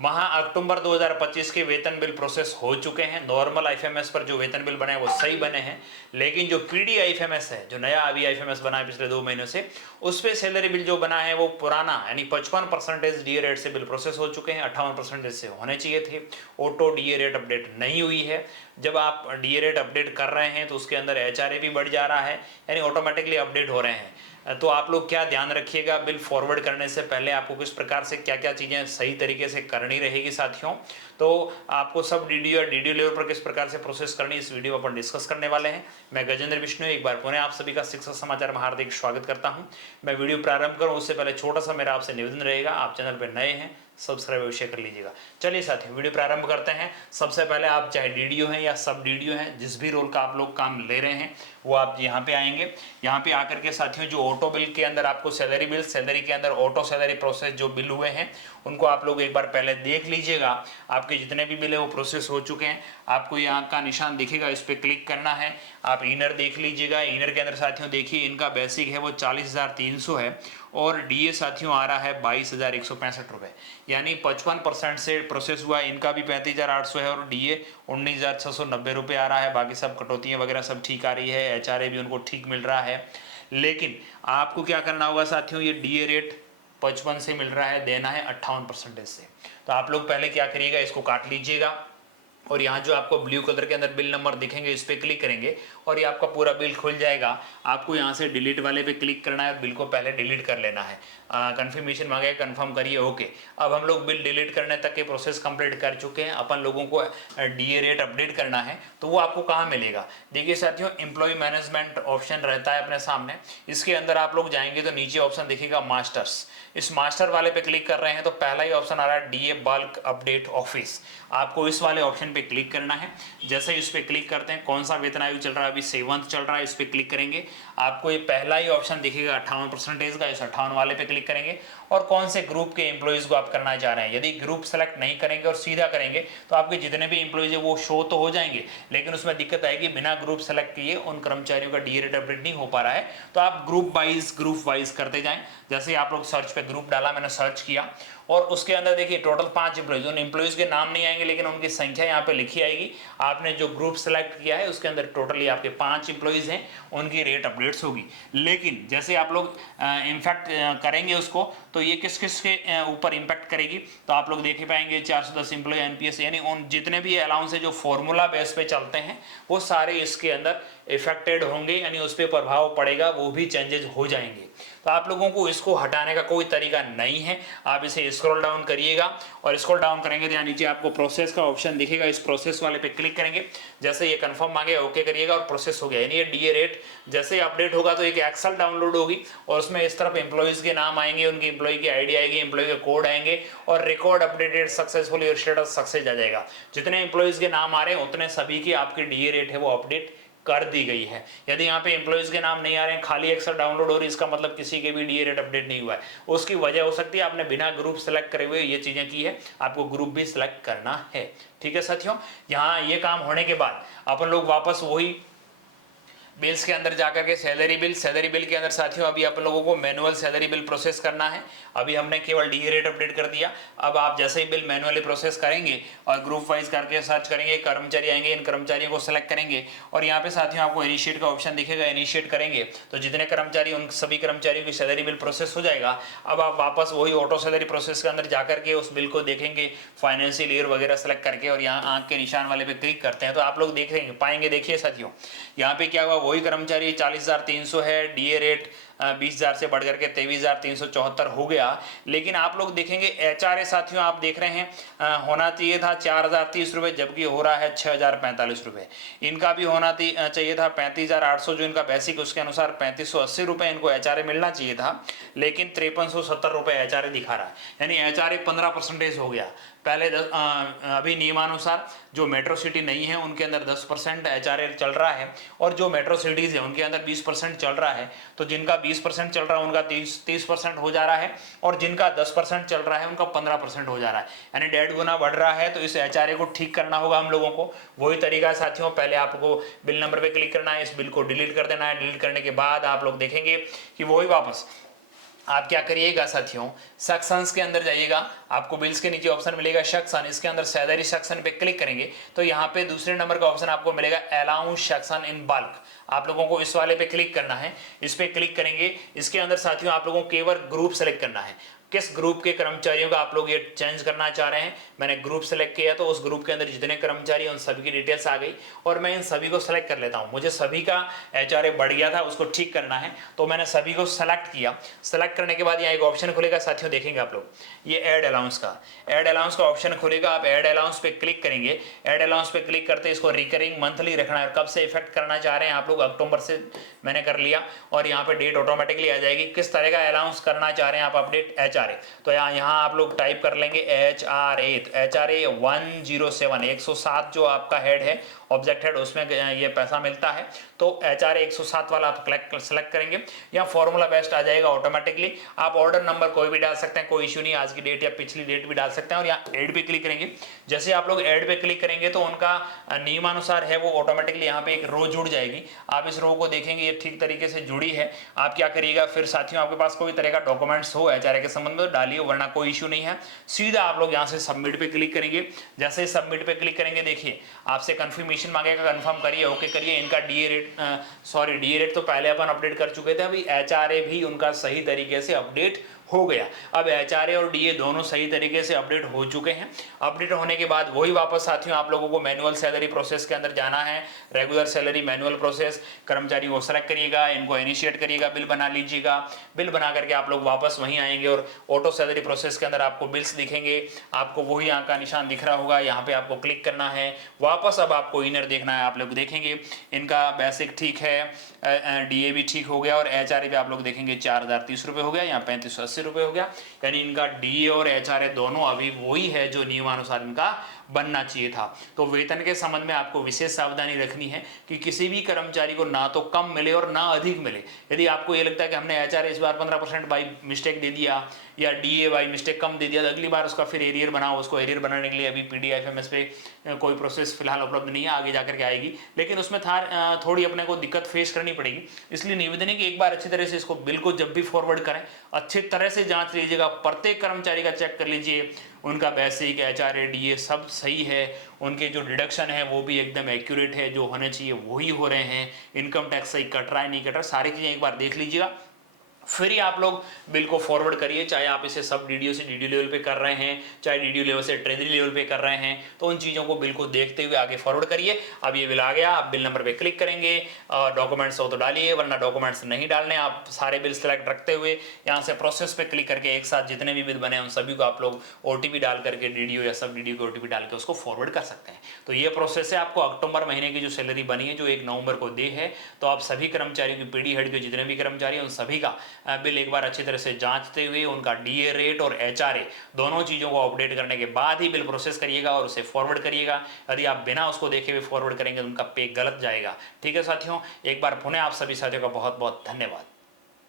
अक्टूबर 2025 के वेतन bill process हो चुके हैं। नॉर्मल आईएफएमएस पर जो वेतन बिल बने हैं वो सही बने हैं, लेकिन जो पीडी आईएफएमएस है, जो नया अभी आईएफएमएस बना है पिछले 2 महीनों से, उस पे सैलरी बिल जो बना है वो पुराना यानी 55% डीए रेट से बिल प्रोसेस हो चुके हैं, 58% से होने चाहिए थे। ऑटो डीए रेट अपडेट नहीं हुई है। जब आप डीए रेट अपडेट कर रहे हैं तो उसके अंदर एचआरए भी बढ़ जा रहा है, यानी ऑटोमेटिकली अपडेट हो रहे हैं। तो आप लोग क्या ध्यान रखिएगा, बिल फॉरवर्ड करने से पहले आपको किस प्रकार से क्या क्या चीज़ें सही तरीके से करनी रहेगी साथियों। तो आपको सब डीडी और डीडी लेवल पर किस प्रकार से प्रोसेस करनी इस वीडियो में अपन डिस्कस करने वाले हैं। मैं गजेंद्र विष्णु एक बार पुनः आप सभी का शिक्षा समाचार में हार्दिक स्वागत करता हूं। मैं वीडियो प्रारंभ करूं उससे पहले छोटा सा मेरा आपसे निवेदन रहेगा, आप चैनल पर नए हैं सब्सक्राइब अवश्य कर लीजिएगा। चलिए साथियों वीडियो प्रारंभ करते हैं। सबसे पहले आप चाहे डीडीओ हैं या सब डीडीओ हैं, जिस भी रोल का आप लोग काम ले रहे हैं वो आप यहाँ पे आएंगे। यहाँ पे आकर के साथियों जो ऑटो बिल के अंदर आपको सैलरी बिल, सैलरी के अंदर ऑटो सैलरी प्रोसेस जो बिल हुए हैं उनको आप लोग एक बार पहले देख लीजिएगा। आपके जितने भी बिल है वो प्रोसेस हो चुके हैं। आपको यहाँ का निशान दिखेगा, इस पर क्लिक करना है। आप इनर देख लीजिएगा। इनर के अंदर साथियों देखिए इनका बेसिक है वो 40,300 है और डीए साथियों आ रहा है 22,165 रुपये, यानी 55% से प्रोसेस हुआ। इनका भी 35,800 है और डीए 19,690 रुपये आ रहा है। बाकी सब कटौतियाँ वगैरह सब ठीक आ रही है, एचआरए भी उनको ठीक मिल रहा है। लेकिन आपको क्या करना होगा साथियों, ये डीए रेट 55 से मिल रहा है, देना है 58% से। तो आप लोग पहले क्या करिएगा, इसको काट लीजिएगा और यहाँ जो आपको ब्लू कलर के अंदर बिल नंबर दिखेंगे इस पर क्लिक करेंगे और ये आपका पूरा बिल खुल जाएगा। आपको यहाँ से डिलीट वाले पे क्लिक करना है और बिल को पहले डिलीट कर लेना है। कंफर्मेशन मांगे, कंफर्म करिए, ओके। अब हम लोग बिल डिलीट करने तक के प्रोसेस कंप्लीट कर चुके हैं। अपन लोगों को डीए रेट अपडेट करना है तो वो आपको कहाँ मिलेगा। देखिए साथियों एम्प्लॉय मैनेजमेंट ऑप्शन रहता है अपने सामने, इसके अंदर आप लोग जाएंगे तो नीचे ऑप्शन दिखेगा मास्टर्स। इस मास्टर वाले पे क्लिक कर रहे हैं तो पहला ही ऑप्शन आ रहा है डीए बल्क अपडेट ऑफिस। आपको इस वाले ऑप्शन पे क्लिक करना है। जैसे ही इस पे क्लिक करते हैं, कौन सा वेतन आयोग चल रहा है, अभी 7th चल रहा है, इस पे क्लिक करेंगे। आपको ये पहला ही ऑप्शन दिखेगा 58% का, इस 58 वाले पे क्लिक करेंगे और कौन से ग्रुप के एम्प्लॉइज को आप करना चाह रहे हैं। यदि ग्रुप सेलेक्ट नहीं करेंगे और सीधा करेंगे तो आपके जितने भी एम्प्लॉइज है वो शो तो हो जाएंगे, लेकिन उसमें दिक्कत आएगी बिना ग्रुप सेलेक्ट किए उन कर्मचारियों का डीए रेट अपडेट नहीं हो पा रहा है। तो आप ग्रुप वाइज करते जाएं। जैसे आप लोग सर्च पे ग्रुप डाला, मैंने सर्च किया और उसके अंदर देखिए टोटल 5 एम्प्लॉइज, उन एम्प्लॉइज के नाम नहीं आएंगे लेकिन उनकी संख्या यहाँ पे लिखी आएगी। आपने जो ग्रुप सेलेक्ट किया है उसके अंदर टोटली आपके 5 एम्प्लॉइज हैं, उनकी रेट अपडेट्स होगी। लेकिन जैसे आप लोग इम्पैक्ट करेंगे उसको तो ये किस किस के ऊपर इम्पैक्ट करेगी, तो आप लोग देख पाएंगे 410 एम्प्लॉय एनपीएस, यानी उन जितने भी अलाउंस है जो फॉर्मूला बेस पे चलते हैं वो सारे इसके अंदर इफेक्टेड होंगे, यानी उस पर प्रभाव पड़ेगा, वो भी चेंजेस हो जाएंगे। तो आप लोगों को इसको हटाने का कोई तरीका नहीं है। आप इसे स्क्रॉल डाउन करिएगा और स्क्रॉल डाउन करेंगे तो यहाँ नीचे आपको प्रोसेस का ऑप्शन दिखेगा, इस प्रोसेस वाले पे क्लिक करेंगे। जैसे ये कंफर्म मांगे ओके करिएगा और प्रोसेस हो गया, यानी ये डीए रेट जैसे अपडेट होगा तो एक एक्सेल डाउनलोड होगी और उसमें इस तरफ एम्प्लॉइज के नाम आएंगे, उनकी एम्प्लॉय की आईडी आएगी, एम्प्लॉय के कोड आएंगे और रिकॉर्ड अपडेटेड सक्सेसफुली और स्टेटस सक्सेस आ जाएगा। जितने एम्प्लॉइज के नाम आ रहे हैं उतने सभी की आपकी डीए रेट है वो अपडेट कर दी गई है। यदि यहाँ पे एम्प्लॉइज के नाम नहीं आ रहे हैं, खाली एक्सेल डाउनलोड हो रही है, इसका मतलब किसी के भी डीए रेट अपडेट नहीं हुआ है। उसकी वजह हो सकती है आपने बिना ग्रुप सेलेक्ट करे हुए ये चीजें की है, आपको ग्रुप भी सिलेक्ट करना है। ठीक है साथियों, यहाँ ये काम होने के बाद अपन लोग वापस वही बिल्स के अंदर जाकर के सैलरी बिल के अंदर साथियों अभी आप लोगों को मैनुअल सैलरी बिल प्रोसेस करना है। अभी हमने केवल डीए रेट अपडेट कर दिया। अब आप जैसे ही बिल मैनुअली प्रोसेस करेंगे और ग्रुप वाइज करके सर्च करेंगे, कर्मचारी आएंगे, इन कर्मचारियों को सेलेक्ट करेंगे और यहाँ पे साथियों आपको इनिशिएट का ऑप्शन दिखेगा। इनिशिएट करेंगे तो जितने कर्मचारी, उन सभी कर्मचारियों की सैलरी बिल प्रोसेस हो जाएगा। अब आप वापस वही ऑटो सैलरी प्रोसेस के अंदर जाकर के उस बिल को देखेंगे, फाइनेंशियल ईयर वगैरह सेलेक्ट करके और यहाँ आंख के निशान वाले पे क्लिक करते हैं तो आप लोग देखेंगे पाएंगे। देखिए साथियों यहाँ पे क्या हुआ, वही कर्मचारी 40,300 है, डीए रेट 20,000 से बढ़कर के 23,374 हो गया। लेकिन आप लोग देखेंगे एचआरए साथियों आप देख रहे हैं होना चाहिए था 4,030 रुपये, जबकि हो रहा है 6,045 रुपये। इनका भी होना चाहिए था 35,800 जो इनका बेसिक, उसके अनुसार 3,580 रुपये इनको एचआरए मिलना चाहिए था, लेकिन 5,370 रुपये एचआरए दिखा रहा है, यानी एचआरए 15% हो गया। पहले अभी नियमानुसार जो मेट्रो सिटी नहीं है उनके अंदर 10% एचआरए चल रहा है और जो मेट्रो सिटीज़ है उनके अंदर 20% चल रहा है। तो जिनका 20% चल रहा है उनका 30% हो जा रहा है और जिनका 10% चल रहा है उनका 15% हो जा रहा है, यानी 1.5 गुना बढ़ रहा है। तो इस एचआरए को ठीक करना होगा हम लोगों को। वही तरीका है साथियों, पहले आपको बिल नंबर पे क्लिक करना है, इस बिल को डिलीट कर देना है। डिलीट करने के बाद आप लोग देखेंगे कि वही वापस आप क्या करिएगा साथियों, सेक्शंस के अंदर जाइएगा, आपको बिल्स के नीचे ऑप्शन मिलेगा सेक्शन, इसके अंदर सैलरी सेक्शन पे क्लिक करेंगे तो यहाँ पे दूसरे नंबर का ऑप्शन आपको मिलेगा अलाउंस सेक्शन इन बल्क। आप लोगों को इस वाले पे क्लिक करना है, इस पे क्लिक करेंगे, इसके अंदर साथियों आप लोगों को केवल ग्रुप सेलेक्ट करना है, किस ग्रुप के कर्मचारियों का आप लोग ये चेंज करना चाह रहे हैं। मैंने ग्रुप सेलेक्ट किया तो उस ग्रुप के अंदर जितने कर्मचारी हैं उन सभी की डिटेल्स आ गई और मैं इन सभी को सेलेक्ट कर लेता हूं। मुझे सभी का एचआरए बढ़ गया था, उसको ठीक करना है तो मैंने सभी को सेलेक्ट किया। सेलेक्ट करने के बाद यहाँ एक ऑप्शन खुलेगा साथियों, देखेंगे आप लोग, ये ऐड अलाउंस का ऑप्शन खुलेगा। आप ऐड अलाउंस पे क्लिक करेंगे, ऐड अलाउंस पे क्लिक करते इसको रिकरिंग मंथली रखना है। कब से इफेक्ट करना चाह रहे हैं आप लोग, अक्टूबर से मैंने कर लिया और यहाँ पे डेट ऑटोमेटिकली आ जाएगी। किस तरह का अलाउंस करना चाह रहे हैं आप अपडेट एचआरए, तो यहाँ आप लोग टाइप कर लेंगे एचआरए 107, 107 जो आपका हेड है, ऑब्जेक्ट हेड, उसमें ये पैसा मिलता है। तो एचआरए 107 वाला आप सेलेक्ट करेंगे, यहाँ फॉर्मूला बेस्ट आ जाएगा ऑटोमेटिकली। आप ऑर्डर नंबर कोई भी डाल सकते हैं, कोई इश्यू नहीं, आज की डेट या पिछली डेट भी डाल सकते हैं और यहाँ ऐड पे क्लिक करेंगे। जैसे आप लोग ऐड पे क्लिक करेंगे तो उनका नियमानुसार है वो ऑटोमेटिकली यहाँ पे एक रो जुड़ जाएगी। आप इस रो को देखेंगे, ये ठीक तरीके से जुड़ी है। आप क्या करिएगा फिर साथियों, आपके पास कोई तरह का डॉक्यूमेंट्स हो एचआरए के संबंध में डालिए, वरना कोई इश्यू नहीं है। सीधा आप लोग यहाँ से सबमिट पे क्लिक करेंगे। जैसे सबमिट पे क्लिक करेंगे, देखिए आपसे कंफर्मेशन मांगेगा, कंफर्म करिए, ओके करिए। इनका डीए रेट तो पहले अपन अपडेट कर चुके थे, अभी एचआरए भी उनका सही तरीके से अपडेट हो गया। अब एचआरए और डीए दोनों सही तरीके से अपडेट हो चुके हैं। अपडेट होने के बाद वही वापस साथियों आप लोगों को मैनुअल सैलरी प्रोसेस के अंदर जाना है। रेगुलर सैलरी मैनुअल प्रोसेस, कर्मचारी को सेलेक्ट करिएगा, इनको इनिशिएट करिएगा, बिल बना लीजिएगा। बिल बना करके आप लोग वापस वहीं आएंगे और ऑटो सैलरी प्रोसेस के अंदर आपको बिल्स दिखेंगे। आपको वही यहाँ का निशान दिख रहा होगा, यहाँ पे आपको क्लिक करना है। वापस अब आपको इनर देखना है, आप लोग देखेंगे इनका बेसिक ठीक है, डीए भी ठीक हो गया और एचआरए भी आप लोग देखेंगे 4030 रुपये हो गया, यहाँ 3580 रुपये हो गया। यानी इनका डीए और एचआरए दोनों अभी वही है जो नियमानुसार इनका बनना चाहिए था। तो वेतन के संबंध में आपको विशेष सावधानी रखनी है कि किसी भी कर्मचारी को ना तो कम मिले और ना अधिक मिले। यदि आपको ये लगता है कि हमने एचआरए इस बार 15% बाई मिस्टेक दे दिया या डीए बाई मिस्टेक कम दे दिया, तो अगली बार उसका फिर एरियर बनाओ। उसको एरियर बनाने के लिए अभी पीडीआईएफएमएस पे कोई प्रोसेस फिलहाल उपलब्ध नहीं है, आगे जाकर के आएगी, लेकिन उसमें थोड़ी अपने को दिक्कत फेस करनी पड़ेगी। इसलिए निवेदन है कि एक बार अच्छी तरह से इसको बिल को जब भी फॉरवर्ड करें अच्छी तरह से जांच लीजिएगा, प्रत्येक कर्मचारी का चेक कर लीजिए, उनका बेसिक एचआरए डीए सब सही है, उनके जो डिडक्शन है वो भी एकदम एक्यूरेट है, जो होने चाहिए वही हो रहे हैं, इनकम टैक्स सही कट रहा है नहीं कट रहा, सारी चीज़ें एक बार देख लीजिएगा। फिर ही आप लोग बिल को फॉरवर्ड करिए। चाहे आप इसे सब डीडीओ से डीडीओ लेवल पे कर रहे हैं, चाहे डीडीओ लेवल से ट्रेजरी लेवल पे कर रहे हैं, तो उन चीज़ों को बिल को देखते हुए आगे फॉरवर्ड करिए। अब ये बिल आ गया, आप बिल नंबर पे क्लिक करेंगे, डॉक्यूमेंट्स हो तो डालिए, वरना डॉक्यूमेंट्स नहीं डालने। आप सारे बिल सेलेक्ट रखते हुए यहाँ से प्रोसेस पे क्लिक करके एक साथ जितने भी बिल बने उन सभी को आप लोग ओटीपी डाल करके डीडीओ या सब डीडीओ को ओटीपी डाल के उसको फॉरवर्ड कर सकते हैं। तो ये प्रोसेस है। आपको अक्टूबर महीने की जो सैलरी बनी है, जो 1 नवंबर को दे है, तो आप सभी कर्मचारियों की पीडी हेड के जितने भी कर्मचारी हैं उन सभी का बिल एक बार अच्छी तरह से जांचते हुए उनका डीए रेट और एचआरए दोनों चीज़ों को अपडेट करने के बाद ही बिल प्रोसेस करिएगा और उसे फॉरवर्ड करिएगा। यदि आप बिना उसको देखे हुए फॉरवर्ड करेंगे तो उनका पे गलत जाएगा। ठीक है साथियों, एक बार पुनः आप सभी साथियों का बहुत बहुत धन्यवाद।